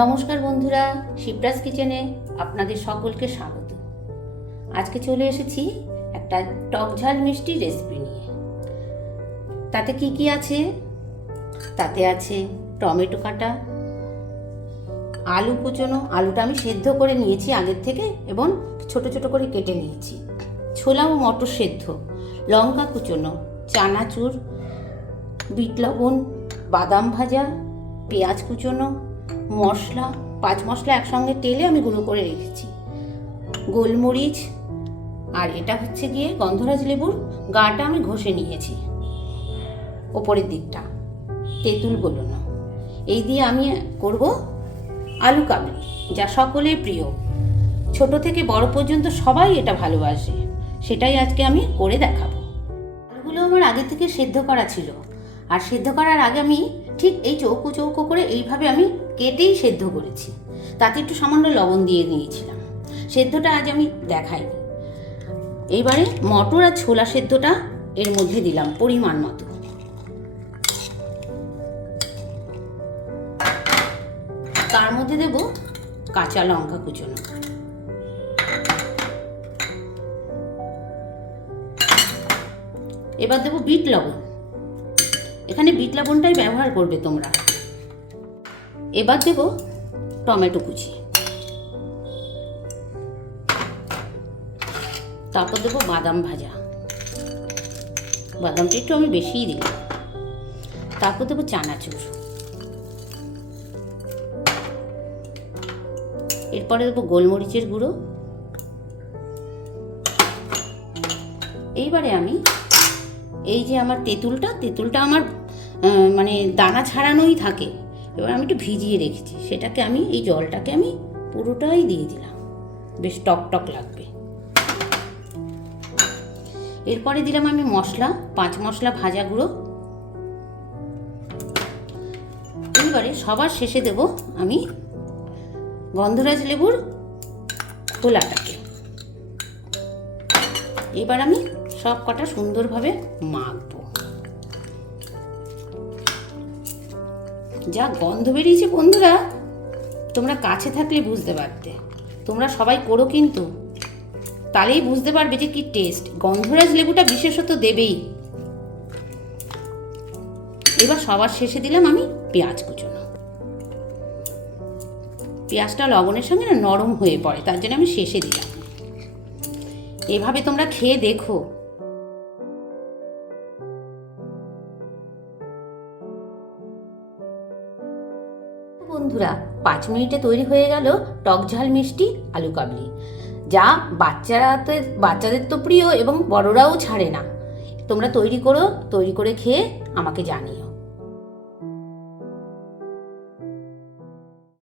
নমস্কার বন্ধুরা, শিপ্রাস কিচেনে আপনাদের সকলকে স্বাগত। আজকে চলে এসেছি একটা টক ঝাল মিষ্টি রেসিপি নিয়ে। তাতে কি কি আছে? তাতে আছে টমেটো কাটা, আলু কুচোনো, আলুটা আমি সেদ্ধ করে নিয়েছি আগের থেকে এবং ছোট ছোট করে কেটে নিয়েছি, ছোলা ও মটর সেদ্ধ, লঙ্কা কুচোনো, চানাচুর, বিট লবণ, বাদাম ভাজা, পেঁয়াজ কুচোনো, মশলা, 5 মশলা একসঙ্গে তেলে আমি গুঁড়ো করে রেখেছি, গোলমরিচ, আর এটা হচ্ছে গিয়ে গন্ধরাজ লেবুর গাটা আমি ঘষে নিয়েছি, ওপরের দিকটা তেঁতুল গোলানো। এই দিয়ে আমি করব আলু কাবলি, যা সকলের প্রিয়, ছোট থেকে বড় পর্যন্ত সবাই এটা ভালোবাসে। সেটাই আজকে আমি করে দেখাবো। আলুগুলো আমার আগে থেকে সেদ্ধ করা ছিল, আর সেদ্ধ করার আগে আমি ঠিক এই চৌকো চৌকো করে এইভাবে আমি কেটেই সেদ্ধ করেছি। তাতে একটু সামান্য লবণ দিয়ে নিয়েছিলাম। সেদ্ধটা আজ আমি দেখাইনি। এইবারে মটর আর ছোলা সেদ্ধটা এর মধ্যে দিলাম পরিমাণ মতো। তার মধ্যে দেব কাঁচা লঙ্কা কুচোনো, এবার দেব বিট লবণ। এখানে বিট লবণটাই ব্যবহার করবে তোমরা। এবার দেব টমেটো কুচি, তারপর দেব বাদাম ভাজা, বাদামটা একটু আমি বেশিই দিলাম। তারপর দেব চানাচুর, এরপরে দেব গোলমরিচের গুঁড়ো। এইবারে আমি এই যে আমার তেঁতুলটা আমার মানে দানা ছাড়ানোই থাকে, এবার আমি একটু ভিজিয়ে রেখেছি, সেটাকে আমি এই জলটাকে আমি পুরোটাই দিয়ে দিলাম, বেশ টক টক লাগবে। এরপরে দিলাম আমি মশলা, 5 মশলা ভাজা গুঁড়ো। এইবারে সবার শেষে দেব আমি গন্ধরাজ লেবুর খোলাটাকে। এবার আমি সব কটা সুন্দরভাবে মাখবো। যা গন্ধ বেরিয়েছে বন্ধুরা, তোমরা কাছে থাকলে বুঝতে পারতে। তোমরা সবাই করো কিন্তু, তাহলেই বুঝতে পারবে যে কি টেস্ট। গন্ধরাজ লেবুটা বিশেষত দেবেই। এবার সবার শেষে দিলাম আমি পেঁয়াজ কুচোনো। পেঁয়াজটা লবণের সঙ্গে না নরম হয়ে পড়ে, তার জন্য আমি শেষে দিলাম। এভাবে তোমরা খেয়ে দেখো। বন্ধুরা, 5 মিনিটে তৈরি হয়ে গেল টক ঝাল মিষ্টি আলু কাবলি, যা বাচ্চাদের তো প্রিয় এবং বড়রাও ছাড়ে না। তোমরা তৈরি করে খেয়ে আমাকে জানিও।